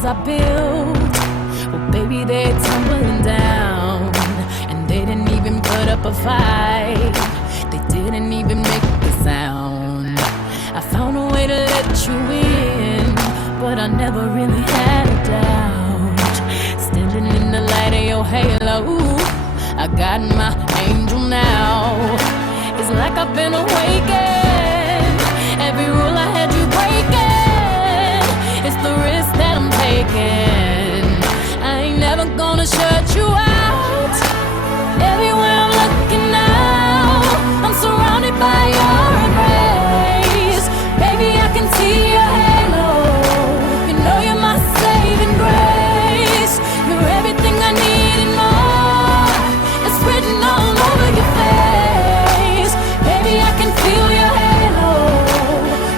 walls I built, well, baby, they're tumbling down. And they didn't even put up a fight. They didn't even make a sound. I found a way to let you in, but I never really had a doubt. Standing in the light of your halo, I got my angel now. It's like I've been awakened. Every rule I had you breaking, it's the risk that I'm taking. I ain't never gonna shut you out. Everywhere I'm looking now, I'm surrounded by your embrace. Baby, I can see your halo. You know you're my saving grace. You're everything I need and more. It's written all over your face. Baby, I can feel your halo.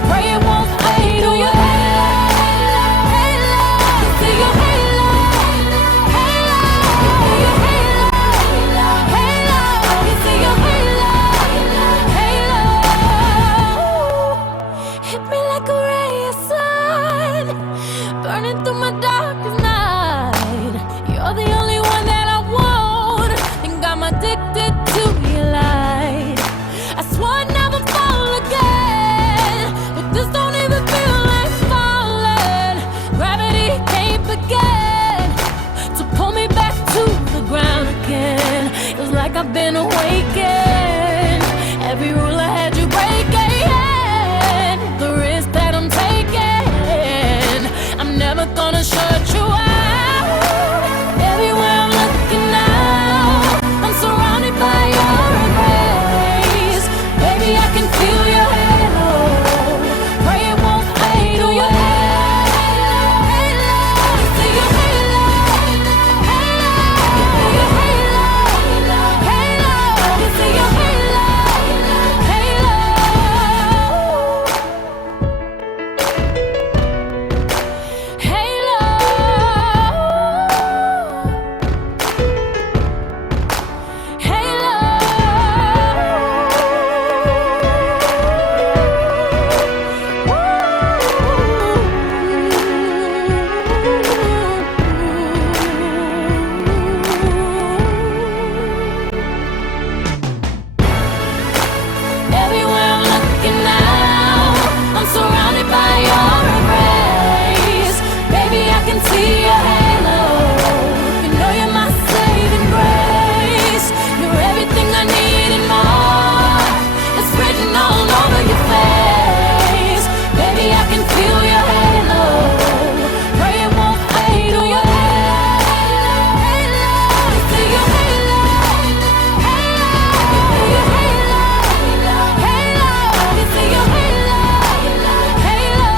Pray it won't fade. Oh, your halo, halo. See your halo, halo. Your halo, halo. You see your halo, halo. Hit me like a ray of sun, burning through my darkest night. You're the only one that I want. Think I'm addicted to your light. I swore I'd never fall again, but this don't even feel like falling. Gravity can't begin to pull me back to the ground again. It's like I've been awakened. Every rule I had you breaking, the risk that I'm taking. I'm never gonna shut you out. Everywhere I'm looking now, I'm surrounded by your embrace. Baby, I can feel your halo. Pray it won't fade. Oh, your halo, halo. See your halo, halo. Your halo, halo. You see your halo, halo. Everywhere I'm looking now, I'm surrounded by your embrace. Baby, I can see your halo. You know you're my saving grace. You're everything I need and more. It's written all over your face. Baby, I can feel your halo. Pray it won't fade. Oh, your halo, halo. See your halo, halo. Your halo, halo. You see your halo, halo.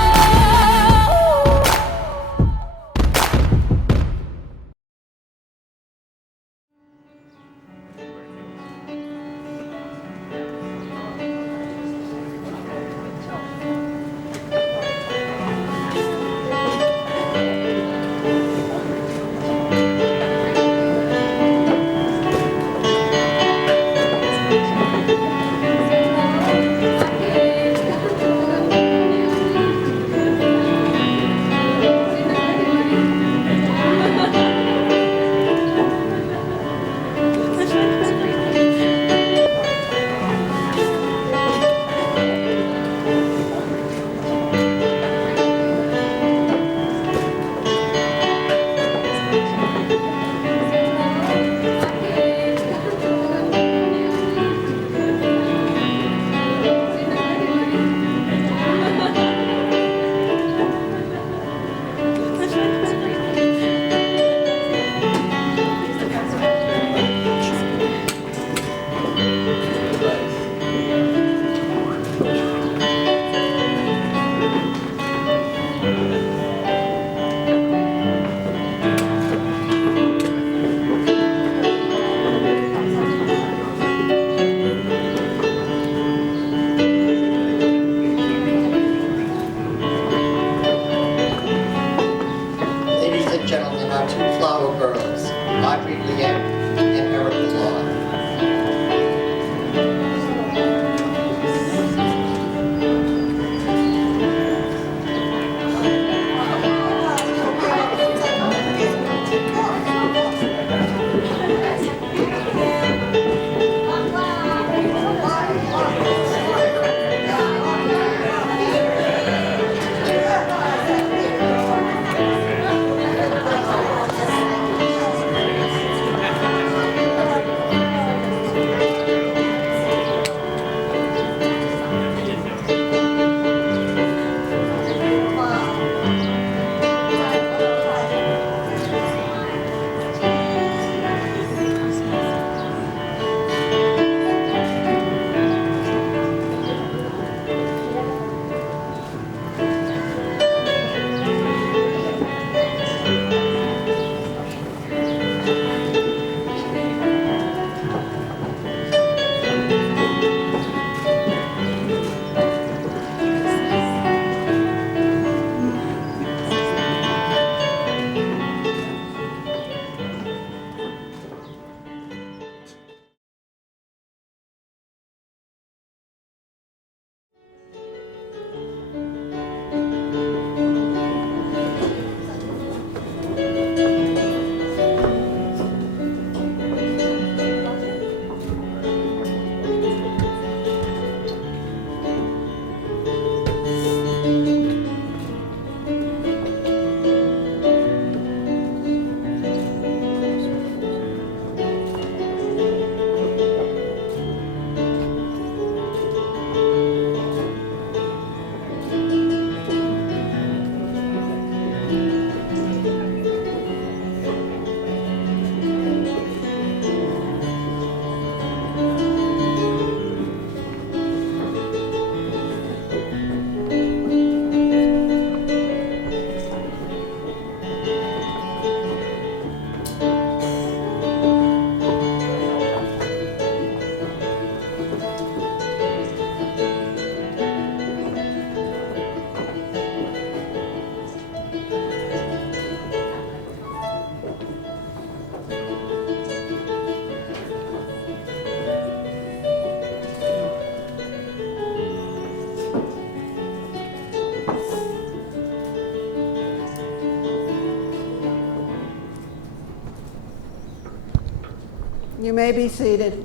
You may be seated.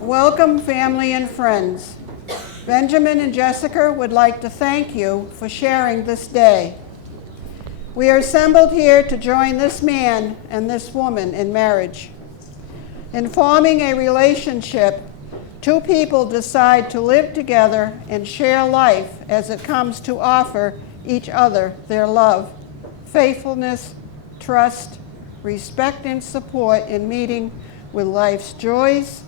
Welcome, family and friends. Benjamin and Jessica would like to thank you for sharing this day. We are assembled here to join this man and this woman in marriage. In forming a relationship, two people decide to live together and share life as it comes to offer each other their love, faithfulness, trust, respect, and support in meeting with life's joys,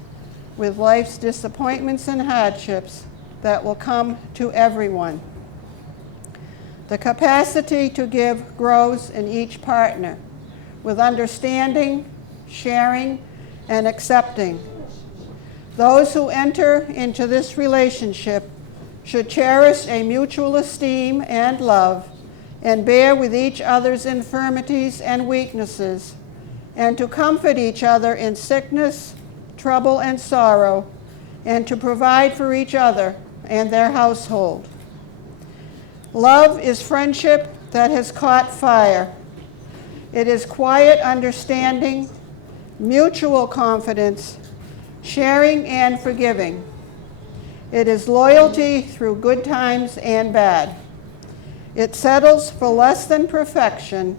with life's disappointments and hardships that will come to everyone. The capacity to give grows in each partner with understanding, sharing, and accepting. Those who enter into this relationship should cherish a mutual esteem and love and bear with each other's infirmities and weaknesses, and to comfort each other in sickness, trouble, and sorrow, and to provide for each other and their household. Love is friendship that has caught fire. It is quiet understanding, mutual confidence, sharing and forgiving. It is loyalty through good times and bad. It settles for less than perfection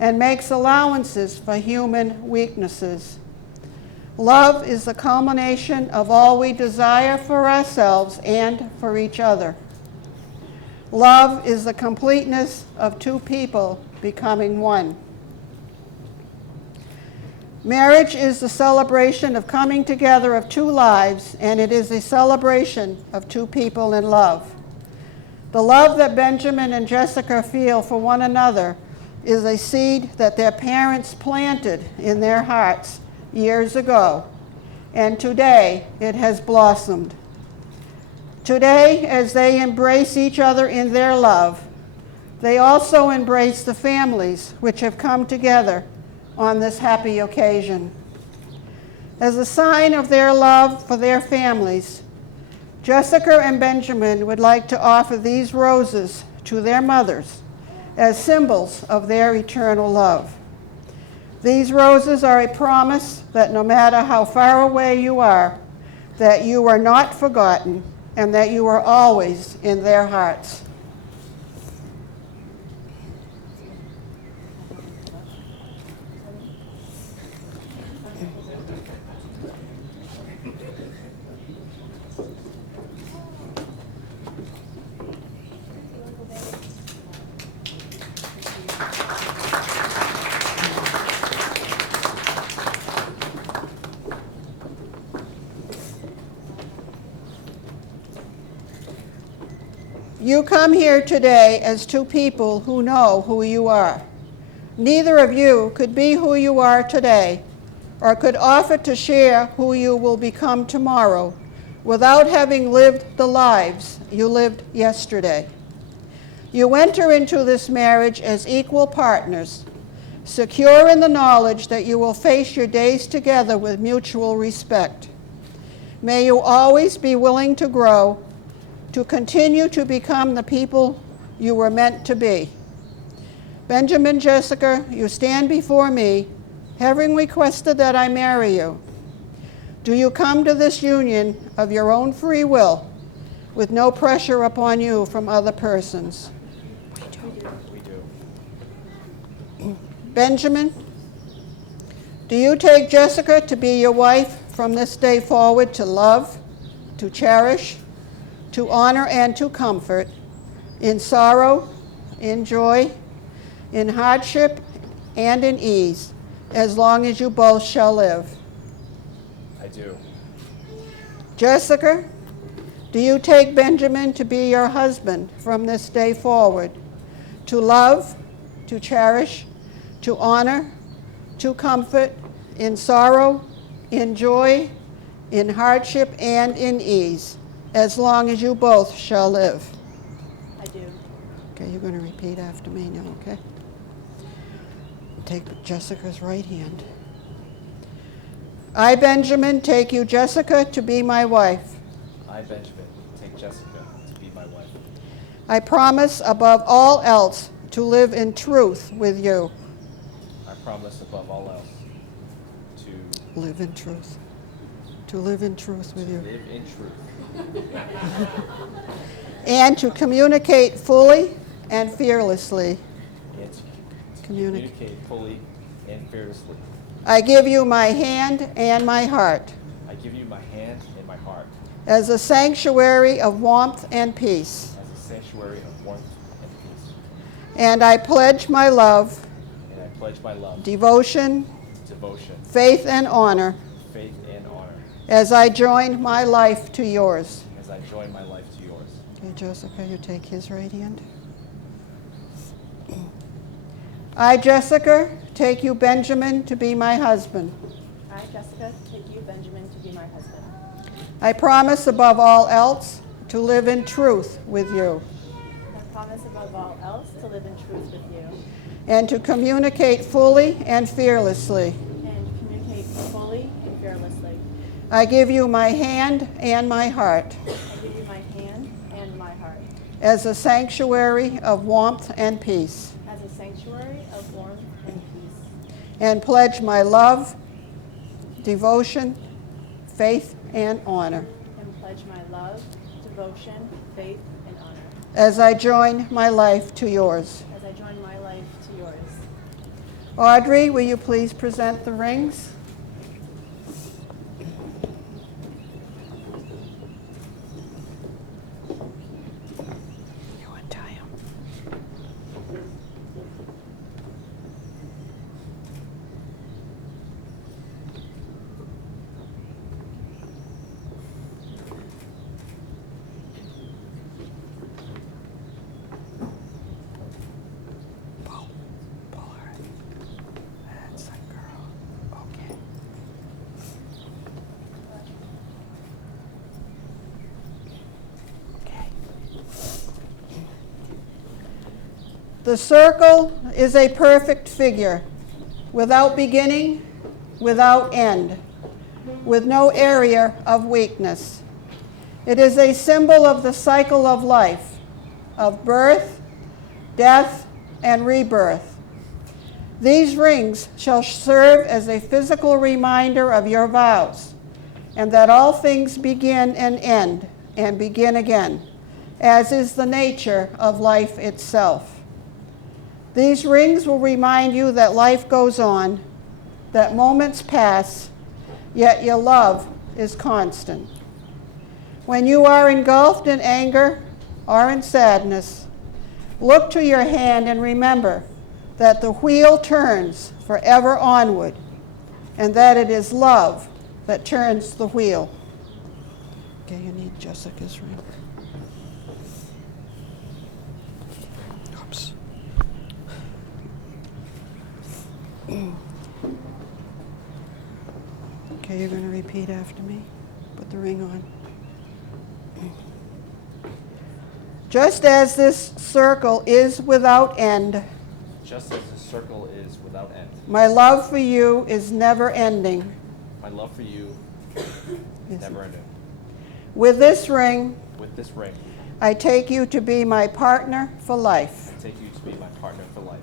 and makes allowances for human weaknesses. Love is the culmination of all we desire for ourselves and for each other. Love is the completeness of two people becoming one. Marriage is the celebration of coming together of two lives, and it is a celebration of two people in love. The love that Benjamin and Jessica feel for one another is a seed that their parents planted in their hearts years ago, and today it has blossomed. Today, as they embrace each other in their love, they also embrace the families which have come together on this happy occasion. As a sign of their love for their families, Jessica and Benjamin would like to offer these roses to their mothers as symbols of their eternal love. These roses are a promise that no matter how far away you are, that you are not forgotten and that you are always in their hearts. You come here today as two people who know who you are. Neither of you could be who you are today or could offer to share who you will become tomorrow without having lived the lives you lived yesterday. You enter into this marriage as equal partners, secure in the knowledge that you will face your days together with mutual respect. May you always be willing to grow, to continue to become the people you were meant to be. Benjamin, Jessica, you stand before me, having requested that I marry you. Do you come to this union of your own free will, with no pressure upon you from other persons? We do. Benjamin, do you take Jessica to be your wife from this day forward to love, to cherish, to honor, and to comfort, in sorrow, in joy, in hardship, and in ease, as long as you both shall live? I do. Jessica, do you take Benjamin to be your husband from this day forward, to love, to cherish, to honor, to comfort, in sorrow, in joy, in hardship, and in ease, as long as you both shall live? I do. Okay, you're going to repeat after me now, okay? Take Jessica's right hand. I, Benjamin, take you, Jessica, to be my wife. I, Benjamin, take Jessica to be my wife. I promise above all else to live in truth with you. I promise above all else to Live in truth. To live in truth with you. live in truth And to communicate fully and fearlessly. and to Communicate. communicate fully and fearlessly. I give you my hand and my heart I give you my hand and my heart as a sanctuary of warmth and peace. as a sanctuary of warmth and peace. And I pledge my love, And I pledge my love, devotion, devotion, faith, and honor faith, and honor as I join my life to yours. as I join my life to yours. Okay, Jessica, you take his right hand. I, Jessica, take you, Benjamin, to be my husband. I, Jessica, take you, Benjamin, to be my husband. I promise above all else to live in truth with you I promise above all else to live in truth with you and to communicate fully and fearlessly. and communicate fully and fearlessly. I give you my hand and my heart I give you my hand and my heart as a sanctuary of warmth and peace, as a sanctuary of warmth and peace, and pledge my love, devotion, faith, and honor and pledge my love, devotion, faith, and honor as I join my life to yours. as I join my life to yours. Audrey, will you please present the rings? You untie 'em. Pull her. That's a girl. Okay. Okay. The circle is a perfect figure, without beginning, without end, with no area of weakness. It is a symbol of the cycle of life, of birth, death, and rebirth. These rings shall serve as a physical reminder of your vows, and that all things begin and end and begin again, as is the nature of life itself. These rings will remind you that life goes on, that moments pass, yet your love is constant. When you are engulfed in anger or in sadness, look to your hand and remember that the wheel turns forever onward, and that it is love that turns the wheel. Okay, you need Jessica's ring. Oops. Okay, you're going to repeat after me. Put the ring on. Just as this circle is without end, Just as the circle is without end, my love for you is never ending. my love for you is never ending. With this ring, With this ring, I take you to be my partner for life. I take you to be my partner for life.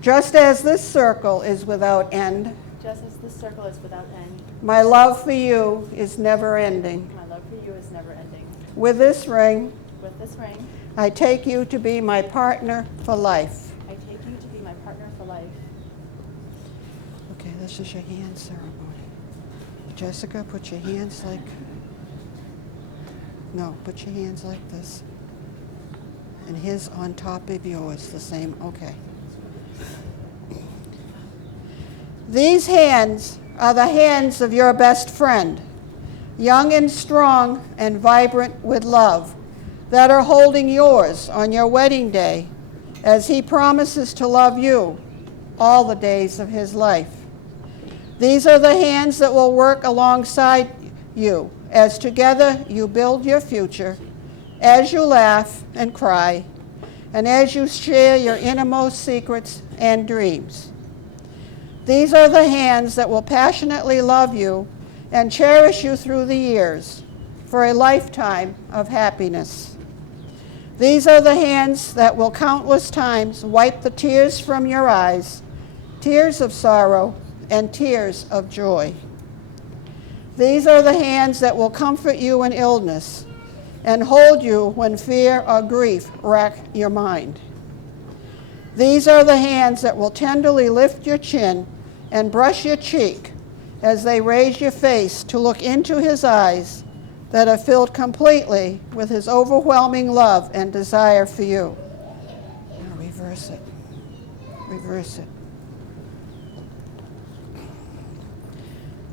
Just as this circle is without end, Just as this circle is without end, my love for you is never ending. my love for you is never ending. With this ring, With this ring, I take you to be my partner for life. I take you to be my partner for life. Okay, this is your hand ceremony. Jessica, put your hands like, no, put your hands like this. And his on top of yours, the same, okay. These hands are the hands of your best friend, young and strong and vibrant with love, that are holding yours on your wedding day as he promises to love you all the days of his life. These are the hands that will work alongside you as together you build your future, as you laugh and cry, and as you share your innermost secrets and dreams. These are the hands that will passionately love you and cherish you through the years for a lifetime of happiness. These are the hands that will countless times wipe the tears from your eyes, tears of sorrow and tears of joy. These are the hands that will comfort you in illness and hold you when fear or grief rack your mind. These are the hands that will tenderly lift your chin and brush your cheek as they raise your face to look into his eyes that are filled completely with his overwhelming love and desire for you. Now reverse it. Reverse it.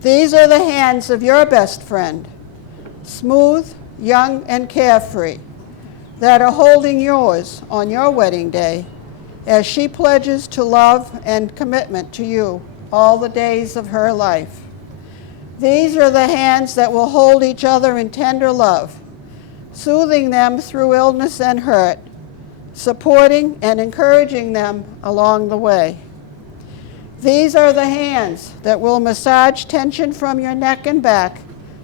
These are the hands of your best friend, smooth, young, and carefree, that are holding yours on your wedding day as she pledges to love and commitment to you all the days of her life. These are the hands that will hold each other in tender love, soothing them through illness and hurt, supporting and encouraging them along the way. These are the hands that will massage tension from your neck and back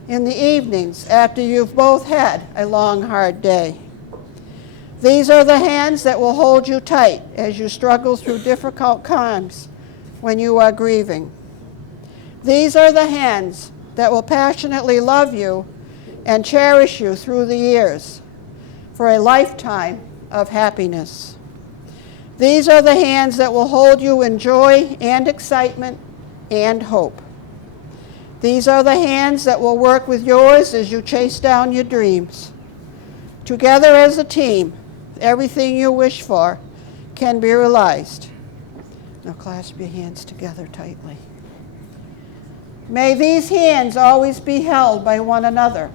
in the evenings after you've both had a long, hard day. These are the hands that will hold you tight as you struggle through difficult times when you are grieving. These are the hands that will passionately love you and cherish you through the years for a lifetime of happiness. These are the hands that will hold you in joy and excitement and hope. These are the hands that will work with yours as you chase down your dreams. Together as a team, everything you wish for can be realized. Now clasp your hands together tightly. May these hands always be held by one another.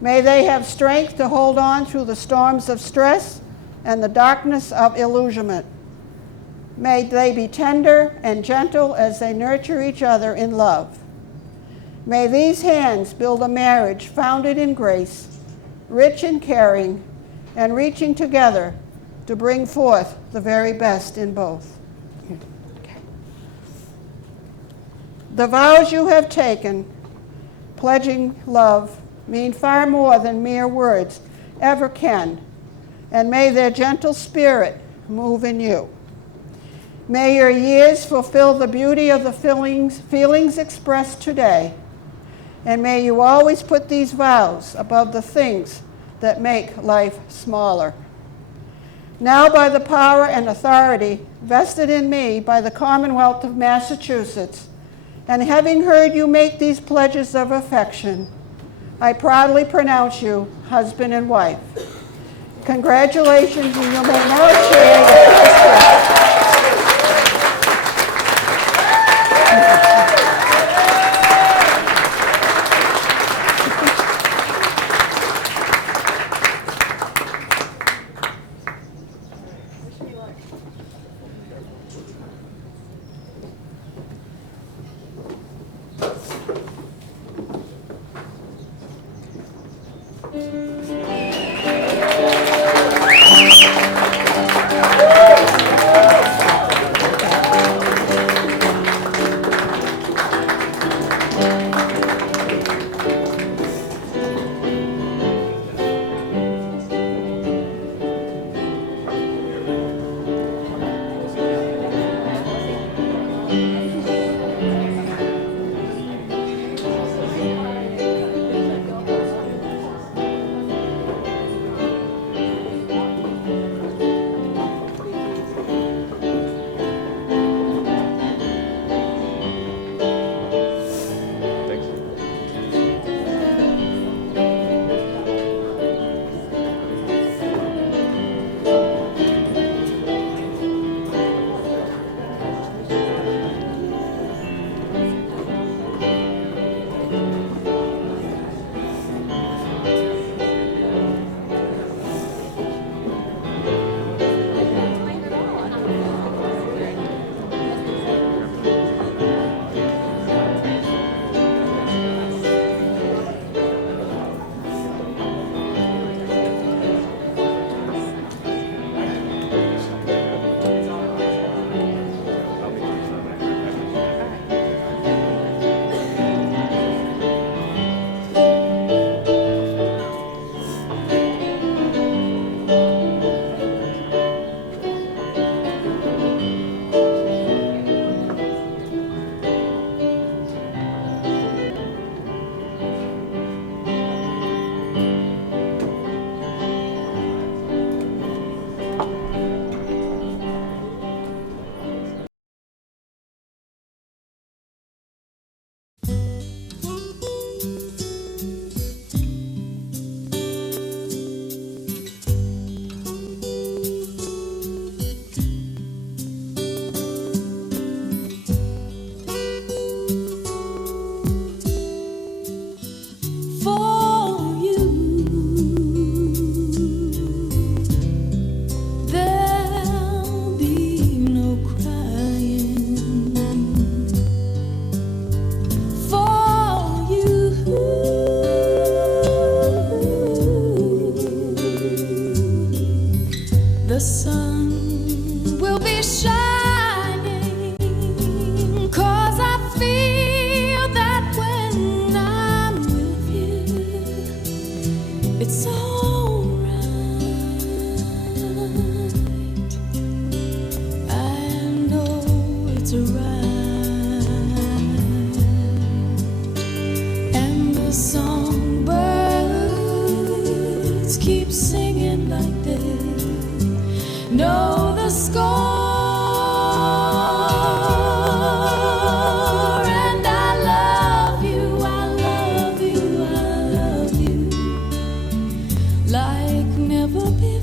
May they have strength to hold on through the storms of stress and the darkness of illusionment. May they be tender and gentle as they nurture each other in love. May these hands build a marriage founded in grace, rich in caring, and reaching together to bring forth the very best in both. The vows you have taken, pledging love, mean far more than mere words ever can, and may their gentle spirit move in you. May your years fulfill the beauty of the feelings expressed today, and may you always put these vows above the things that make life smaller. Now, by the power and authority vested in me by the Commonwealth of Massachusetts, and having heard you make these pledges of affection, I proudly pronounce you husband and wife. Congratulations, and you may now share your first gift. the songbirds keep singing like they know the score. And I love you, I love you, I love you like never before.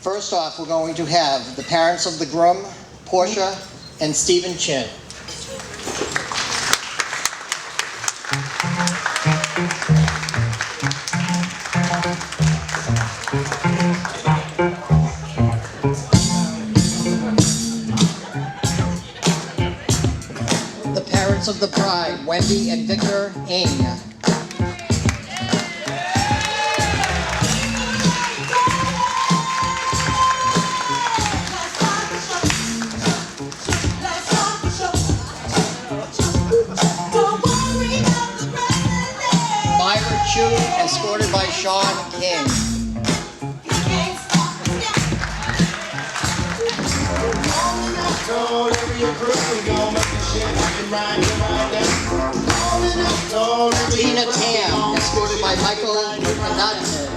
First off, we're going to have the parents of the groom, Portia and Stephen Chin. The parents of the bride, Wendy and Victor Ng. Escorted by Sean King. Tina Tam, escorted by Michael Canadze.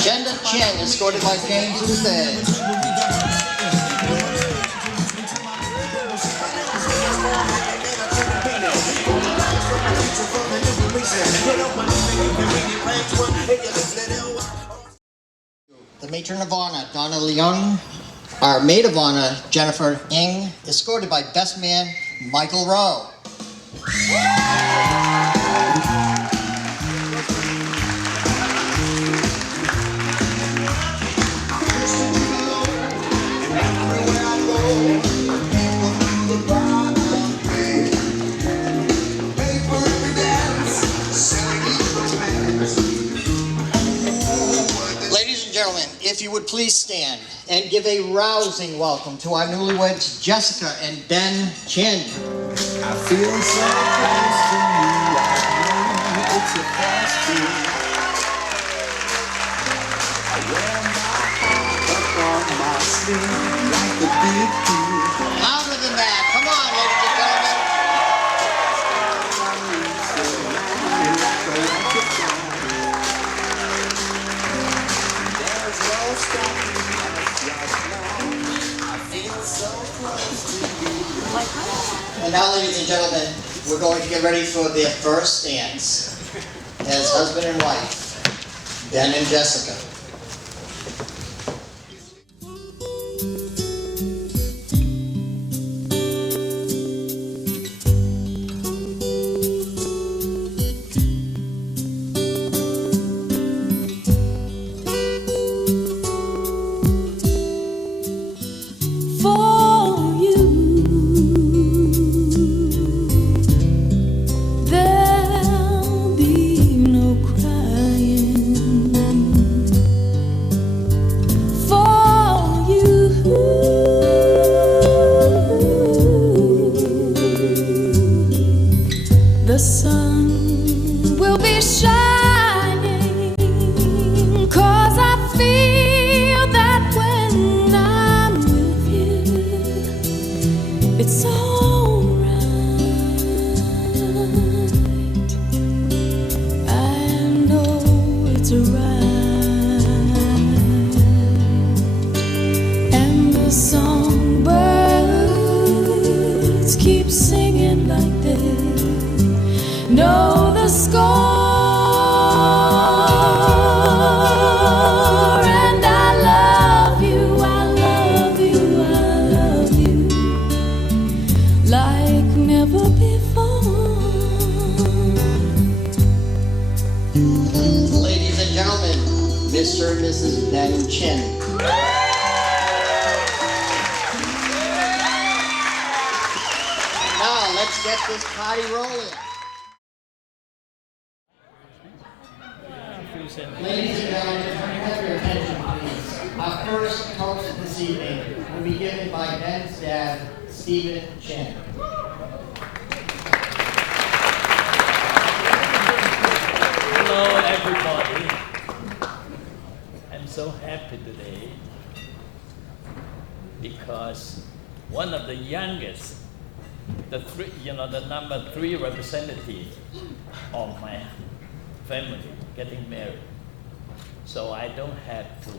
Shenda Chen, escorted by James Uthe. The matron of honor, Donna Leung. Our maid of honor, Jennifer Ng, escorted by best man, Michael Rowe. Ladies and gentlemen, if you would please stand and give a rousing welcome to our newlyweds, Jessica and Ben Chin. I feel so close to you, I know it's a fast food. I wear my heart up on my sleeve like a big deal. Louder than that, come on, ladies and And now, ladies and gentlemen, we're going to get ready for their first dance as husband and wife, Ben and Jessica. For you, there'll be no crying. For you, the sun will be shining, 'cause I feel that when I'm with you, it's alright. I know it's right. And the songbirds keep singing like they know the score. And I love you, I love you, I love you like never before. Ladies and gentlemen, Mr. and Mrs. Ben Chin. Now, let's get this party rolling. Ladies and gentlemen, can I have your attention, please? Our first toast this evening will be given by Ben's dad, Stephen Chin. Hello, everybody. I'm so happy today because one of the youngest, the number 3 representative of my family getting married. So I don't have to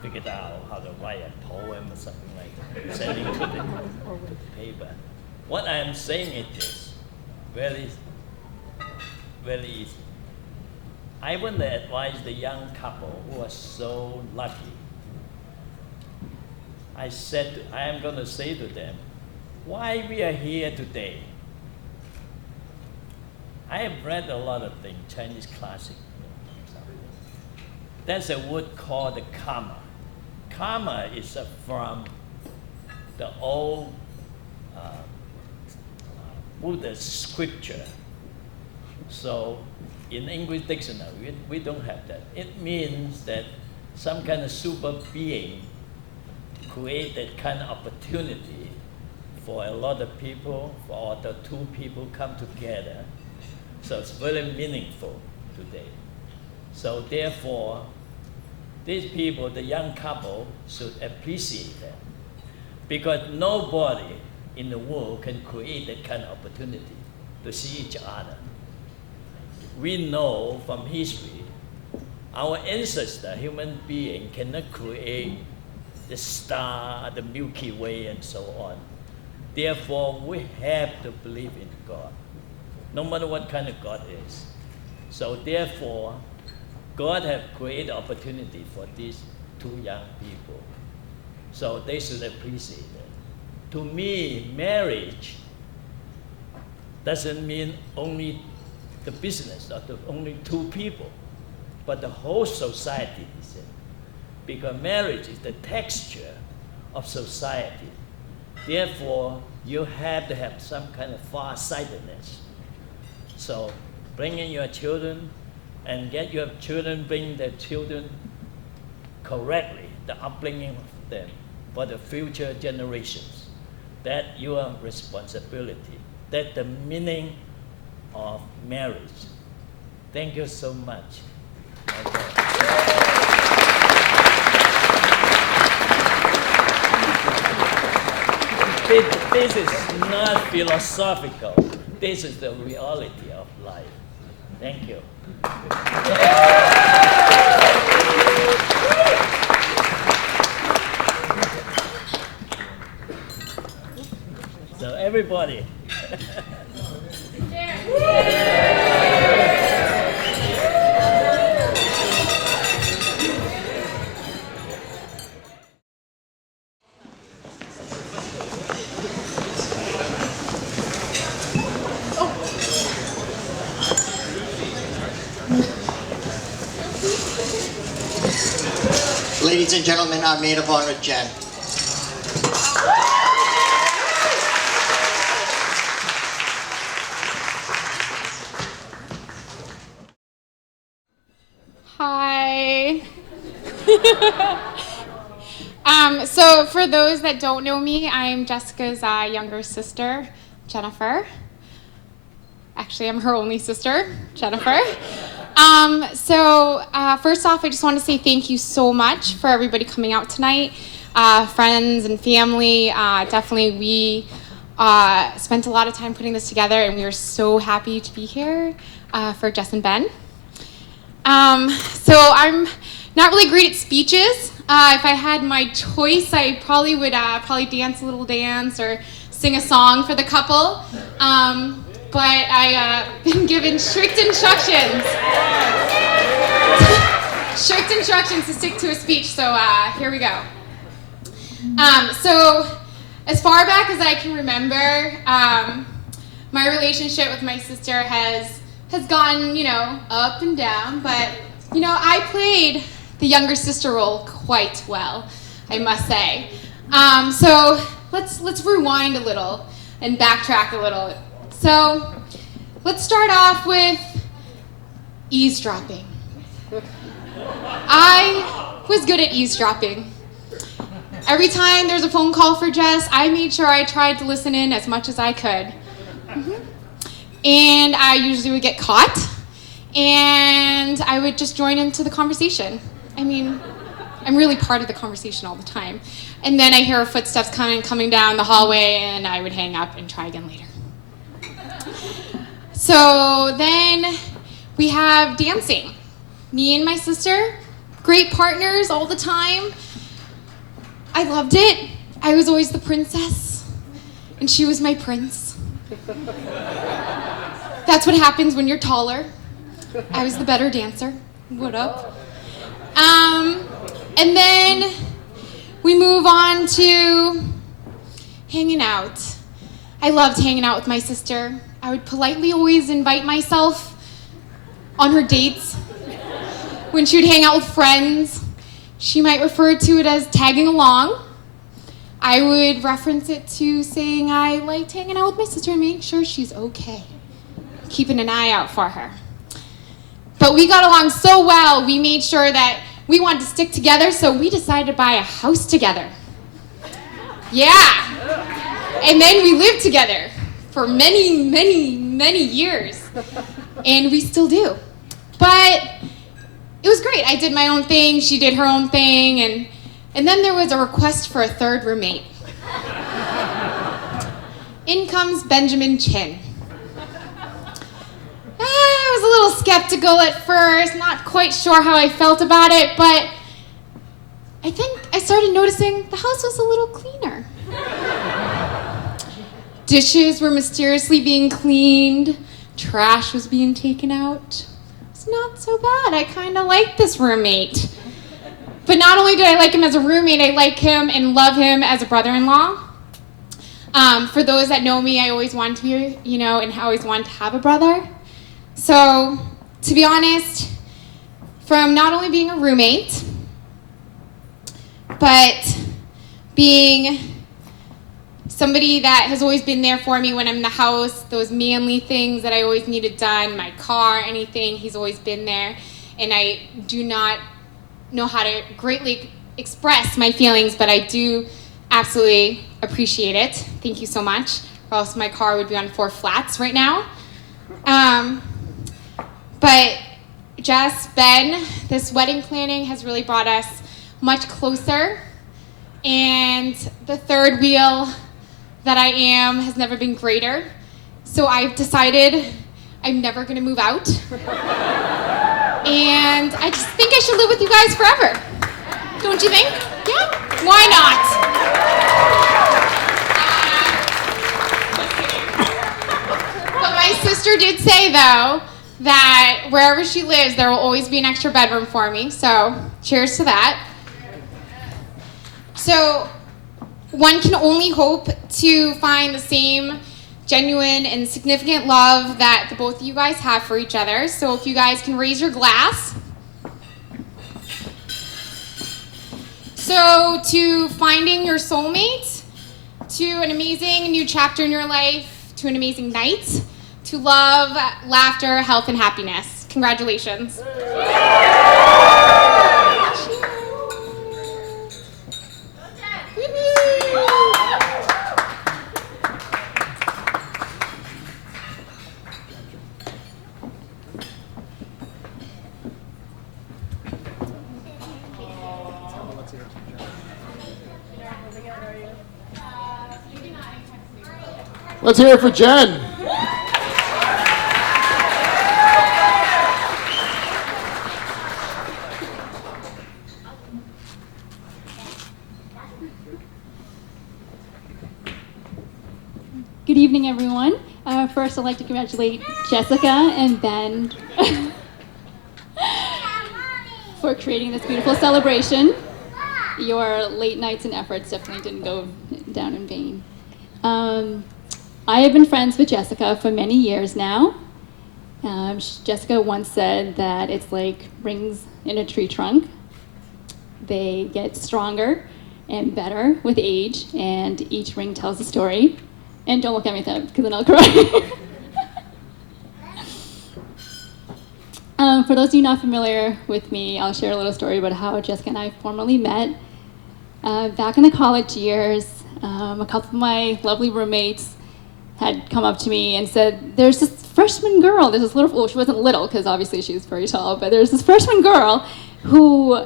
figure out how to write a poem or something like that, sending to the paper. What I am saying is this, very easy. I want to advise the young couple who are so lucky. I am going to say to them, why we are here today. I have read a lot of things, Chinese classic. There's a word called the karma. Karma is from the old Buddhist scripture. So in English dictionary, we don't have that. It means that some kind of super being create that kind of opportunity for a lot of people, for the two people come together. So it's very meaningful today. So therefore, these people, the young couple, should appreciate that. Because nobody in the world can create that kind of opportunity to see each other. We know from history, our ancestor, human being, cannot create the star, the Milky Way, and so on. Therefore, we have to believe in God, no matter what kind of God is. So therefore, God has created opportunity for these two young people. So they should appreciate it. To me, marriage doesn't mean only the business or only two people, but the whole society is it. Because marriage is the texture of society. Therefore, you have to have some kind of far-sightedness. So bring in your children and get your children, bring their children correctly, the upbringing of them for the future generations. That's your responsibility. That's the meaning of marriage. Thank you so much. This is not philosophical. This is the reality of life. Thank you. everybody. Ladies and gentlemen, our maid of honor, Jen. Hi. So for those that don't know me, I'm Jessica's younger sister, Jennifer. Actually, I'm her only sister, Jennifer. First off, I just want to say thank you so much for everybody coming out tonight. Friends and family, definitely we spent a lot of time putting this together, and we are so happy to be here for Jess and Ben. So I'm not really great at speeches. If I had my choice, I probably would dance a little dance or sing a song for the couple. But I've been given strict instructions to stick to a speech, so here we go. So as far back as I can remember, my relationship with my sister has gone, up and down, but, I played the younger sister role quite well, I must say. So let's rewind a little and backtrack a little. So let's start off with eavesdropping. I was good at eavesdropping. Every time there's a phone call for Jess, I made sure I tried to listen in as much as I could. And I usually would get caught, and I would just join into the conversation. I mean, I'm really part of the conversation all the time. And then I hear her footsteps coming down the hallway, and I would hang up and try again later. So then we have dancing. Me and my sister, great partners all the time. I loved it. I was always the princess, and she was my prince. That's what happens when you're taller. I was the better dancer. What up? And then we move on to hanging out. I loved hanging out with my sister. I would politely always invite myself on her dates. When she would hang out with friends, she might refer to it as tagging along. I would reference it to saying I liked hanging out with my sister and making sure she's okay, keeping an eye out for her. But we got along so well, we made sure that we wanted to stick together, so we decided to buy a house together. Yeah. And then we lived together for many, many, many years. And we still do. But it was great. I did my own thing, she did her own thing, and then there was a request for a third roommate. In comes Benjamin Chin. I was a little skeptical at first, not quite sure how I felt about it, but I think I started noticing the house was a little cleaner. Dishes were mysteriously being cleaned, trash was being taken out. It's not so bad. I kind of like this roommate. But not only did I like him as a roommate, I like him and love him as a brother-in-law. For those that know me, I always wanted to be, and I always wanted to have a brother. So, to be honest, from not only being a roommate, but being somebody that has always been there for me when I'm in the house, those manly things that I always needed done, my car, anything, he's always been there. And I do not know how to greatly express my feelings, but I do absolutely appreciate it. Thank you so much. Or else my car would be on 4 flats right now. But Jess, Ben, this wedding planning has really brought us much closer. And the third wheel that I am has never been greater. So I've decided I'm never gonna move out. And I just think I should live with you guys forever. Don't you think? Yeah? Why not? though, that wherever she lives, there will always be an extra bedroom for me. So, cheers to that. So, one can only hope to find the same genuine and significant love that the both of you guys have for each other. So, if you guys can raise your glass. So, to finding your soulmate, to an amazing new chapter in your life, to an amazing night, to love, laughter, health, and happiness. Congratulations. Let's hear it for Jen. Good evening, everyone. First, I'd like to congratulate Jessica and Ben for creating this beautiful celebration. Your late nights and efforts definitely didn't go down in vain. I have been friends with Jessica for many years now. Jessica once said that it's like rings in a tree trunk. They get stronger and better with age, and each ring tells a story. And don't look at me because then I'll cry. For those of you not familiar with me, I'll share a little story about how Jessica and I formally met. Back in the college years, a couple of my lovely roommates had come up to me and said, there's this freshman girl, there's this little, well, she wasn't little because obviously she was very tall, but there's this freshman girl who,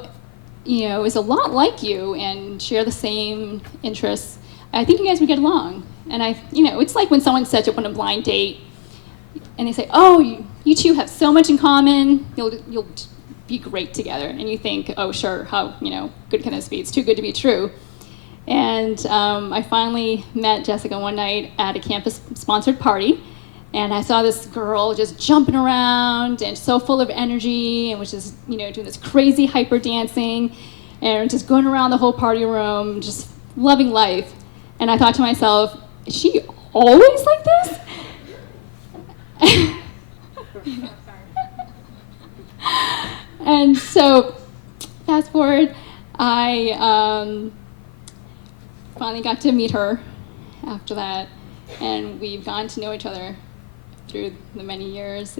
you know, is a lot like you and share the same interests. I think you guys would get along. And it's like when someone sets you up on a blind date and they say, oh, you two have so much in common, you'll be great together. And you think, oh, sure, how, good can this be? It's too good to be true. And I finally met Jessica one night at a campus-sponsored party, and I saw this girl just jumping around and so full of energy and was just, doing this crazy hyper dancing and just going around the whole party room, just loving life. And I thought to myself, is she always like this? And so, fast forward, I finally got to meet her after that, and we've gotten to know each other through the many years,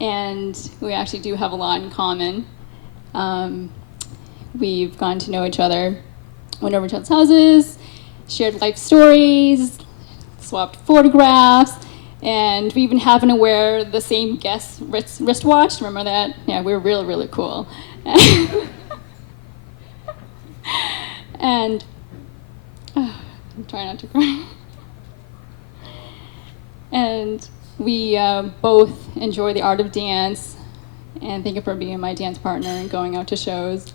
and we actually do have a lot in common. We've gotten to know each other, went over to each other's houses, shared life stories, swapped photographs, and we even happened to wear the same Guess wristwatch. Remember that? Yeah, we were really, really cool. And I'm trying not to cry. And we both enjoy the art of dance, and thank you for being my dance partner and going out to shows.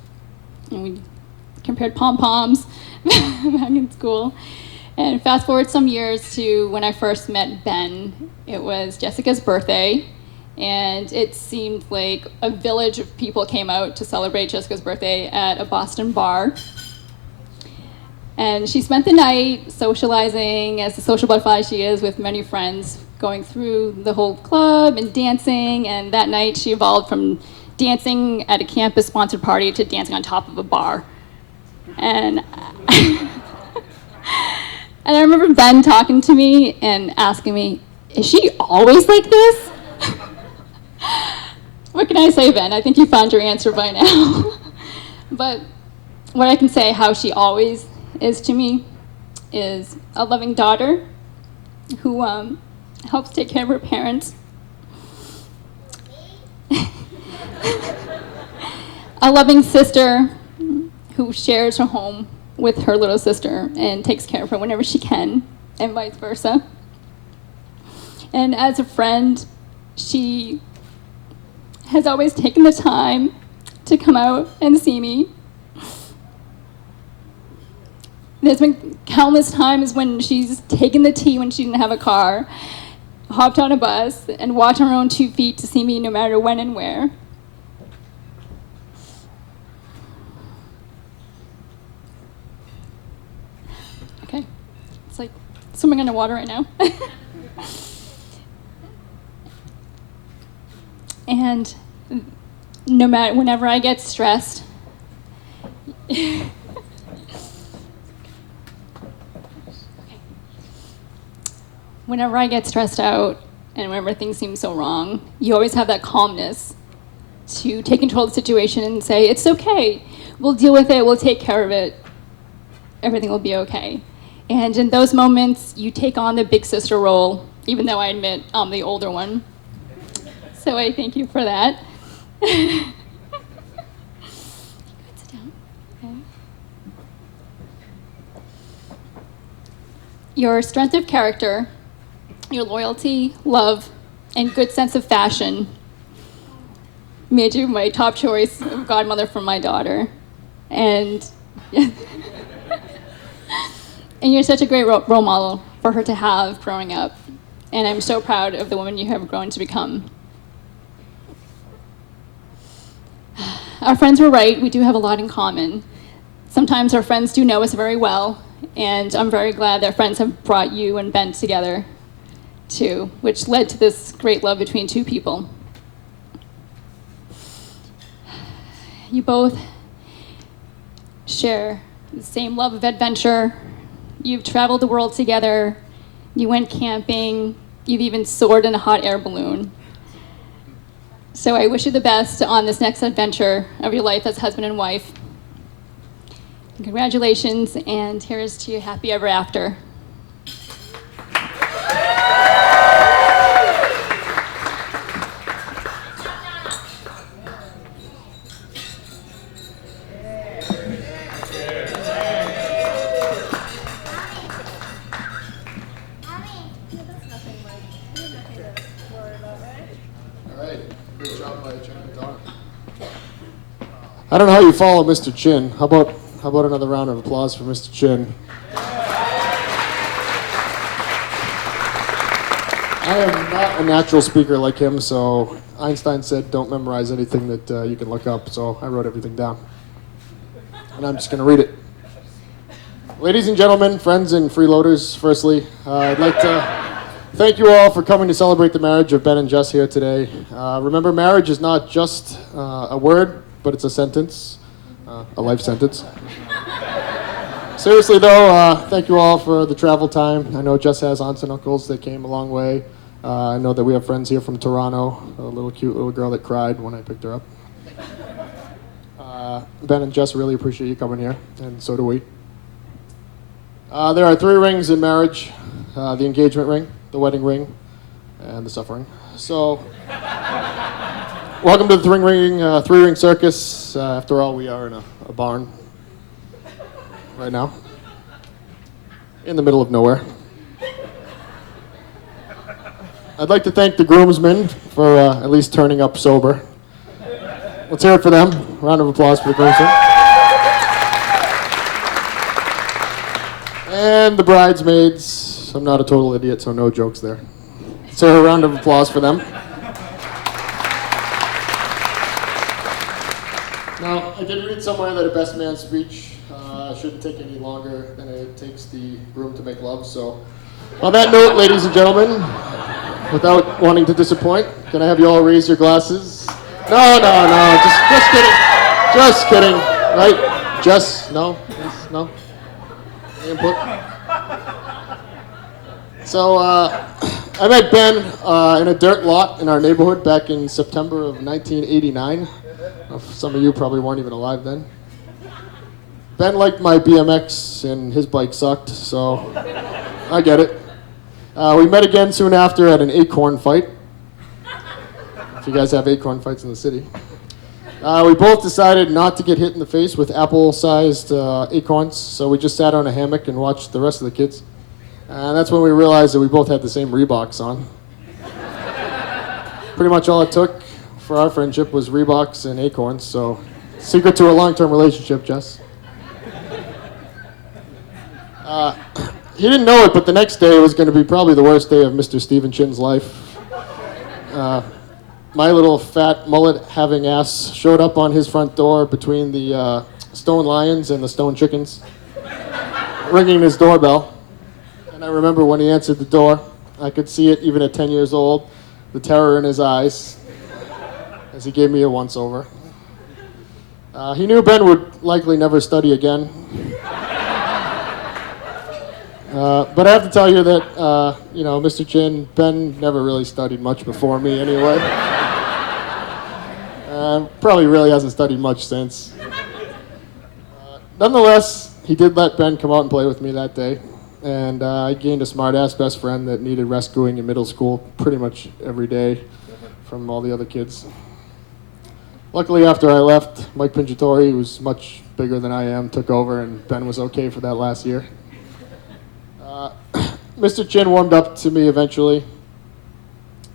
And we compared pom-poms back in school. And fast forward some years to when I first met Ben. It was Jessica's birthday, and it seemed like a village of people came out to celebrate Jessica's birthday at a Boston bar. And she spent the night socializing as the social butterfly she is with many friends, going through the whole club and dancing. And that night she evolved from dancing at a campus-sponsored party to dancing on top of a bar. And and I remember Ben talking to me and asking me, is she always like this? What can I say, Ben? I think you found your answer by now. But what I can say how she always is to me is a loving daughter who helps take care of her parents. A loving sister who shares her home with her little sister and takes care of her whenever she can, and vice versa. And as a friend, she has always taken the time to come out and see me. There's been countless times when she's taken the tea when she didn't have a car, hopped on a bus, and walked on her own 2 feet to see me no matter when and where. Okay, it's like swimming underwater right now. And no matter, whenever I get stressed, whenever I get stressed out and whenever things seem so wrong, you always have that calmness to take control of the situation and say, it's okay, we'll deal with it, we'll take care of it, everything will be okay. And in those moments, you take on the big sister role, even though I admit I'm the older one. So I thank you for that. Sit down. Okay. Your strength of character, your loyalty, love, and good sense of fashion made you my top choice of godmother for my daughter. And and you're such a great role model for her to have growing up. And I'm so proud of the woman you have grown to become. Our friends were right, we do have a lot in common. Sometimes our friends do know us very well, and I'm very glad that friends have brought you and Ben together too, which led to this great love between two people. You both share the same love of adventure. You've traveled the world together, you went camping, you've even soared in a hot air balloon. So I wish you the best on this next adventure of your life as husband and wife. Congratulations, and here's to you happy ever after. I don't know how you follow Mr. Chin. How about another round of applause for Mr. Chin? I am not a natural speaker like him, so Einstein said don't memorize anything that you can look up, so I wrote everything down. And I'm just going to read it. Ladies and gentlemen, friends and freeloaders, firstly, I'd like to thank you all for coming to celebrate the marriage of Ben and Jess here today. Remember, marriage is not just a word, but it's a sentence, a life sentence. Seriously though, thank you all for the travel time. I know Jess has aunts and uncles that came a long way. I know that we have friends here from Toronto, a cute little girl that cried when I picked her up. Ben and Jess really appreciate you coming here, and so do we. There are 3 rings in marriage, the engagement ring, the wedding ring, and the suffering. So, welcome to the three-ring circus. After all, we are in a barn right now, in the middle of nowhere. I'd like to thank the groomsmen for at least turning up sober. Let's hear it for them. Round of applause for the groomsmen. And the bridesmaids. I'm not a total idiot, so no jokes there. So a round of applause for them. Now, I did read somewhere that a best man speech shouldn't take any longer than it takes the groom to make love. So, on that note, ladies and gentlemen, without wanting to disappoint, can I have you all raise your glasses? No, just kidding, right? Just, no, input. So, I met Ben in a dirt lot in our neighborhood back in September of 1989. Some of you probably weren't even alive then. Ben liked my BMX and his bike sucked, so I get it. We met again soon after at an acorn fight. If you guys have acorn fights in the city. We both decided not to get hit in the face with apple-sized acorns, so we just sat on a hammock and watched the rest of the kids. And that's when we realized that we both had the same Reeboks on. Pretty much all it took for our friendship was Reeboks and acorns, so secret to a long-term relationship, Jess. He didn't know it, but the next day was going to be probably the worst day of Mr. Stephen Chin's life. My little fat mullet-having ass showed up on his front door between the Stone Lions and the Stone Chickens, ringing his doorbell. And I remember when he answered the door, I could see it even at 10 years old, the terror in his eyes as he gave me a once-over. He knew Ben would likely never study again. But I have to tell you that, Mr. Chin, Ben never really studied much before me anyway. Probably really hasn't studied much since. Nonetheless, he did let Ben come out and play with me that day. And I gained a smart-ass best friend that needed rescuing in middle school pretty much every day from all the other kids. Luckily, after I left, Mike Pinchatori, who was much bigger than I am, took over, and Ben was okay for that last year. Mr. Chin warmed up to me eventually,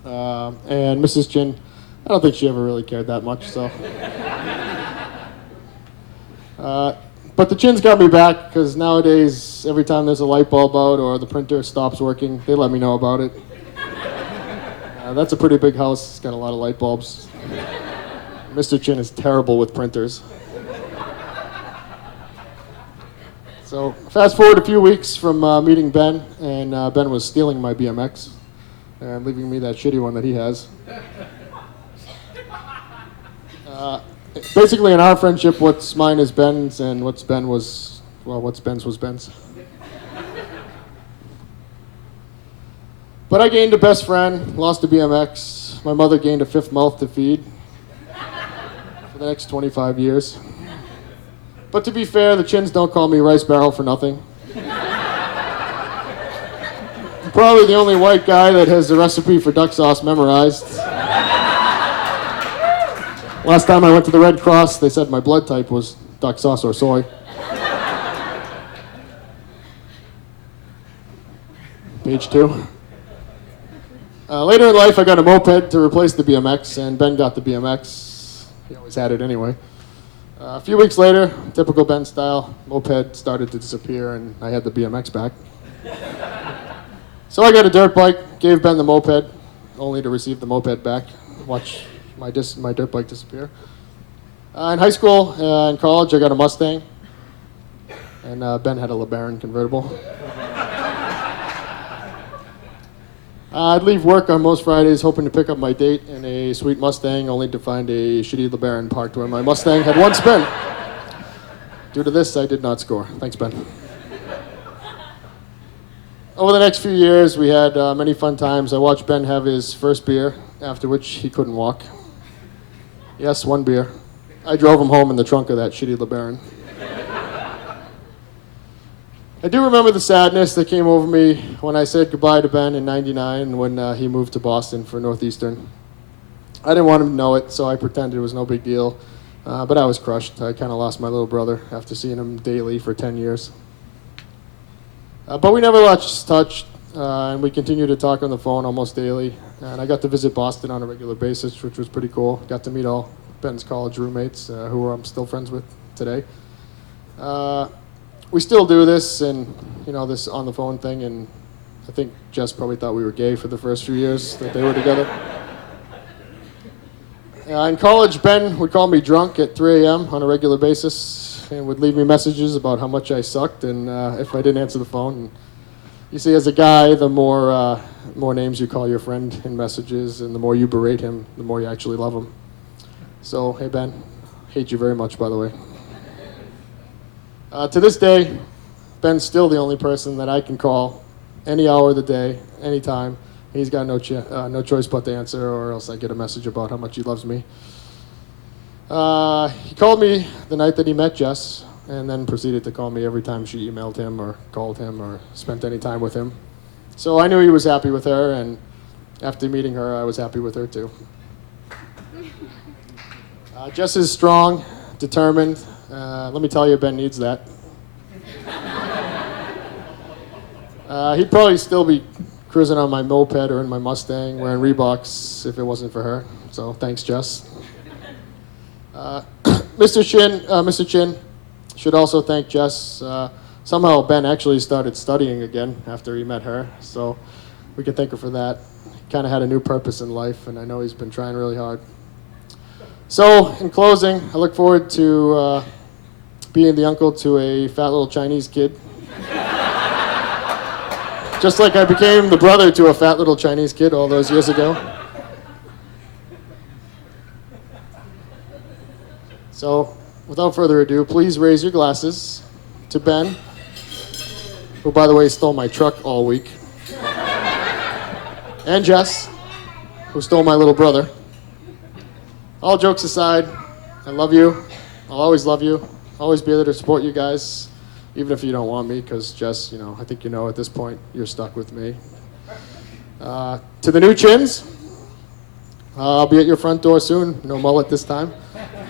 and Mrs. Chin, I don't think she ever really cared that much, so. But the Chins got me back, because nowadays, every time there's a light bulb out or the printer stops working, they let me know about it. That's a pretty big house, it's got a lot of light bulbs. Mr. Chin is terrible with printers. So fast forward a few weeks from meeting Ben, and Ben was stealing my BMX and leaving me that shitty one that he has. Basically, in our friendship, what's mine is Ben's, and what's Ben's was Ben's. But I gained a best friend, lost a BMX. My mother gained a fifth mouth to feed for the next 25 years. But to be fair, the Chins don't call me Rice Barrel for nothing. I'm probably the only white guy that has the recipe for duck sauce memorized. Last time I went to the Red Cross, they said my blood type was duck sauce or soy. Page 2. Later in life, I got a moped to replace the BMX, and Ben got the BMX. He always had it anyway. A few weeks later, typical Ben style, moped started to disappear, and I had the BMX back. So I got a dirt bike, gave Ben the moped, only to receive the moped back. Watch my dirt bike disappear. In high school and college, I got a Mustang, and Ben had a LeBaron convertible. I'd leave work on most Fridays hoping to pick up my date in a sweet Mustang, only to find a shitty LeBaron parked where my Mustang had once been. Due to this, I did not score. Thanks, Ben. Over the next few years, we had many fun times. I watched Ben have his first beer, after which he couldn't walk. Yes, one beer. I drove him home in the trunk of that shitty LeBaron. I do remember the sadness that came over me when I said goodbye to Ben in '99 when he moved to Boston for Northeastern. I didn't want him to know it, so I pretended it was no big deal. But I was crushed. I kind of lost my little brother after seeing him daily for 10 years. But we never lost touch, and we continued to talk on the phone almost daily. And I got to visit Boston on a regular basis, which was pretty cool. Got to meet all Ben's college roommates, who I'm still friends with today. We still do this, and this on the phone thing, and I think Jess probably thought we were gay for the first few years that they were together. In college, Ben would call me drunk at 3 a.m. on a regular basis and would leave me messages about how much I sucked and if I didn't answer the phone. And you see, as a guy, the more names you call your friend in messages and the more you berate him, the more you actually love him. So, hey, Ben, hate you very much, by the way. To this day, Ben's still the only person that I can call any hour of the day, any time. He's got no choice but to answer, or else I get a message about how much he loves me. He called me the night that he met Jess, and then proceeded to call me every time she emailed him or called him or spent any time with him. So I knew he was happy with her, and after meeting her, I was happy with her too. Jess is strong, determined. Let me tell you, Ben needs that. He'd probably still be cruising on my moped or in my Mustang wearing Reeboks if it wasn't for her. So thanks, Jess. Mr. Chin should also thank Jess Somehow Ben actually started studying again after he met her, so we can thank her for that. Kind of had a new purpose in life, and I know he's been trying really hard. So, in closing, I look forward to being the uncle to a fat little Chinese kid. Just like I became the brother to a fat little Chinese kid all those years ago. So, without further ado, please raise your glasses to Ben, who, by the way, stole my truck all week, and Jess, who stole my little brother. All jokes aside, I love you. I'll always love you. Always be there to support you guys, even if you don't want me, because Jess, you know, I think you know at this point, you're stuck with me. To the new chins, I'll be at your front door soon. No mullet this time.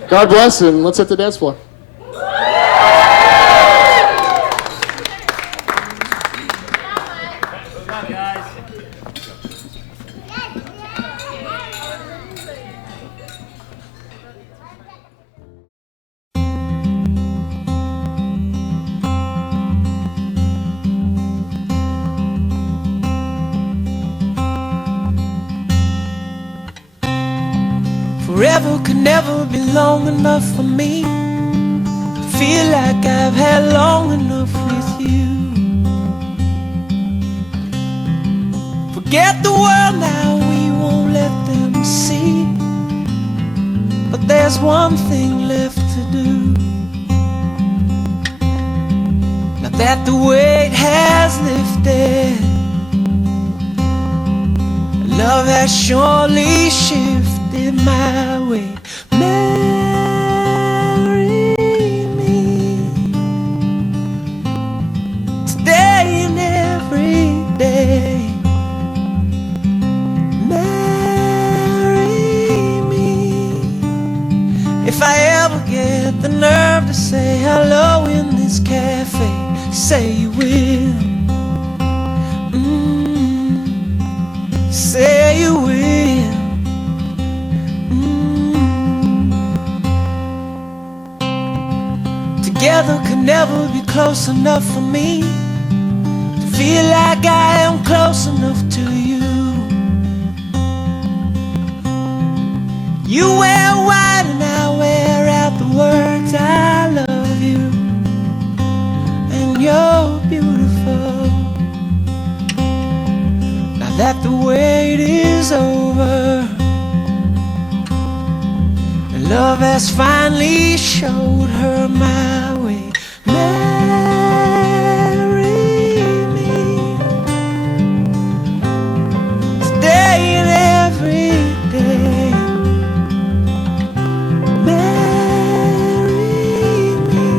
God bless, and let's hit the dance floor. Forever could never be long enough for me. Feel like I've had long enough with you. Forget the world now, we won't let them see. But there's one thing left to do. Now that the weight has lifted, love has surely shifted my way. Marry me today and every day. Marry me. If I ever get the nerve to say hello in this cafe, say you will. Say you will. Together could never be close enough for me to feel like I am close enough to you. You wear white and I wear out the words I love you, and you're beautiful. Now that the wait is over, and love has finally showed her my way. Marry me today and every day. Marry me.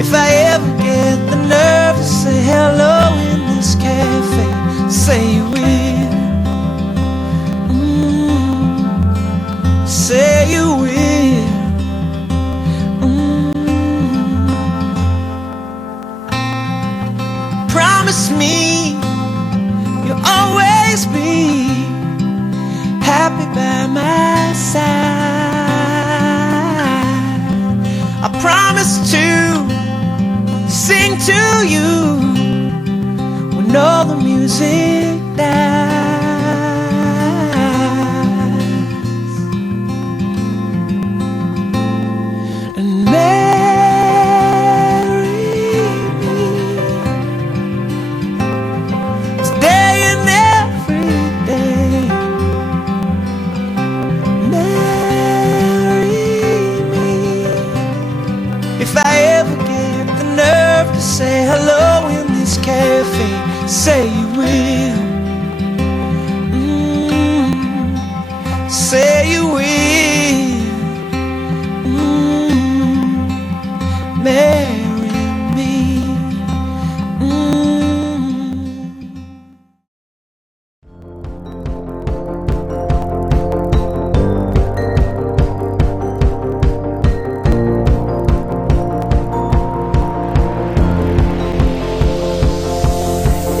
If I ever get the nerve to say hello in this cafe, say you will. Say you will. Promise me you'll always be happy by my side. I promise to sing to you when all the music dies. And marry me today and every day. Marry me. If I ever get the nerve to say hello in this cafe, say you will. Say you will. Marry me.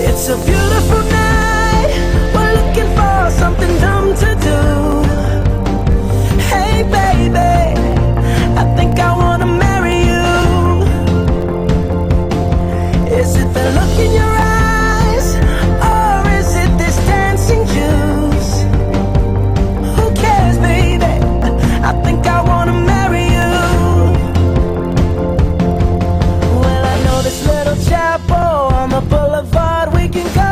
It's a beautiful night. We're looking for something dumb to do. Hey baby, I think I wanna marry you. Is it the look in your eyes, or is it this dancing juice? Who cares, baby? I think I wanna marry you. Well, I know this little chapel on the boulevard we can go.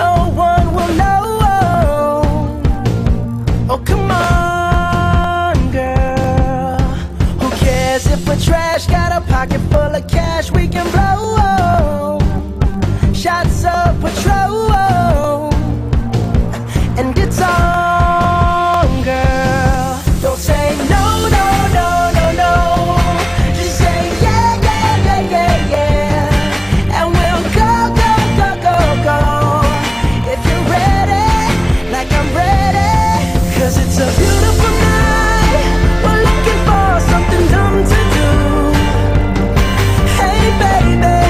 No one will know. Oh, come on, girl. Who cares if we're trash? Got a pocket full of cash we can blow. Shots of Patrol, and it's on, girl. Don't say no, no, no, no, no. Just say yeah, yeah, yeah, yeah, yeah. And we'll go, go, go, go, go. If you're ready, like I'm ready. 'Cause it's a beautiful night. We're looking for something dumb to do. Hey, baby,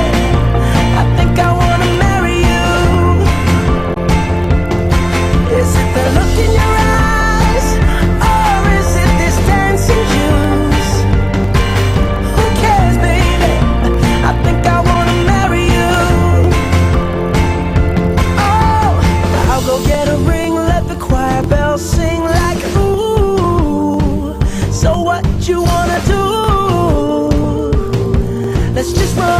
I think I wanna marry you. Is it the look in your eyes, or is it this dancing juice? Who cares, baby? I think I wanna marry you. Oh, I'll go get a ring, let the choir bells sing like ooh. So what you wanna do? Let's just run